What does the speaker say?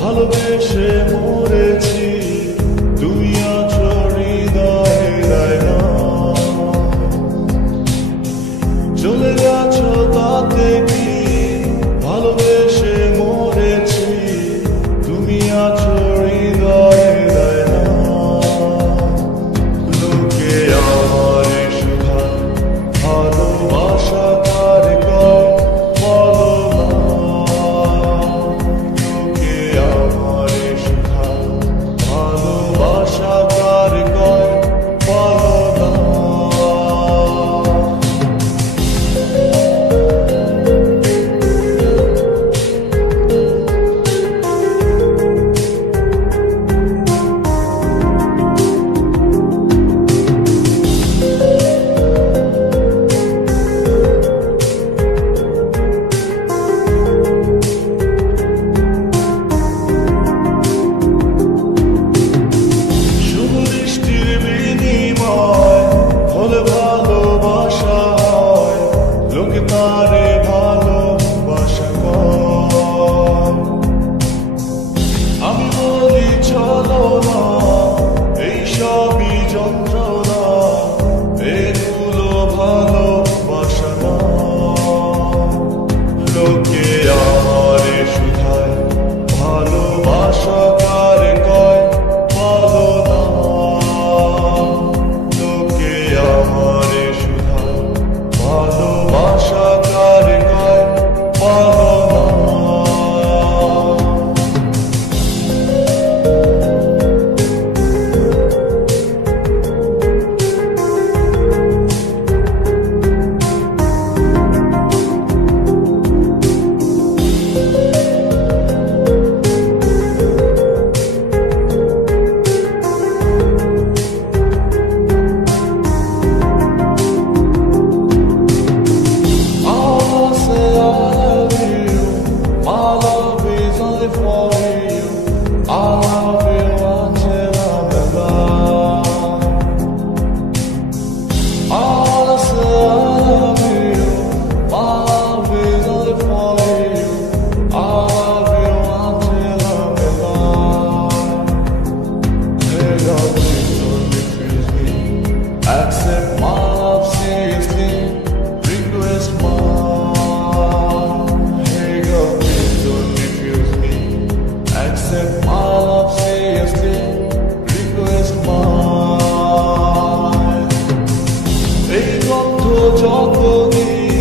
ভালোবেসে মরেছি, তুমি আছো হৃদয়ে না। চলে গেছো তাতে কি, ভালোবেসে মরেছি, তুমি আছো হৃদয়ে না। লোকে আমার সুধা ভালোবাসা কার কয় বলো না। লোকে আমার সুধা ভালোবাসা কার কয় বলো না। তারে ভালোবাসা কয়, আমি বলি চলো না, এই সবই যন্ত্রণা, এগুলো ভালোবাসা না। লোকে আমারে শুধায় ভালোবাসা কার কয় বলো না। লোকে আমারে শুধায় ভালোবাসা কার কয় বলো না। Accept my love seriously, request mine. Hey girl, please don't refuse me. Accept my love seriously, request mine. এই গন্ধ যতদিন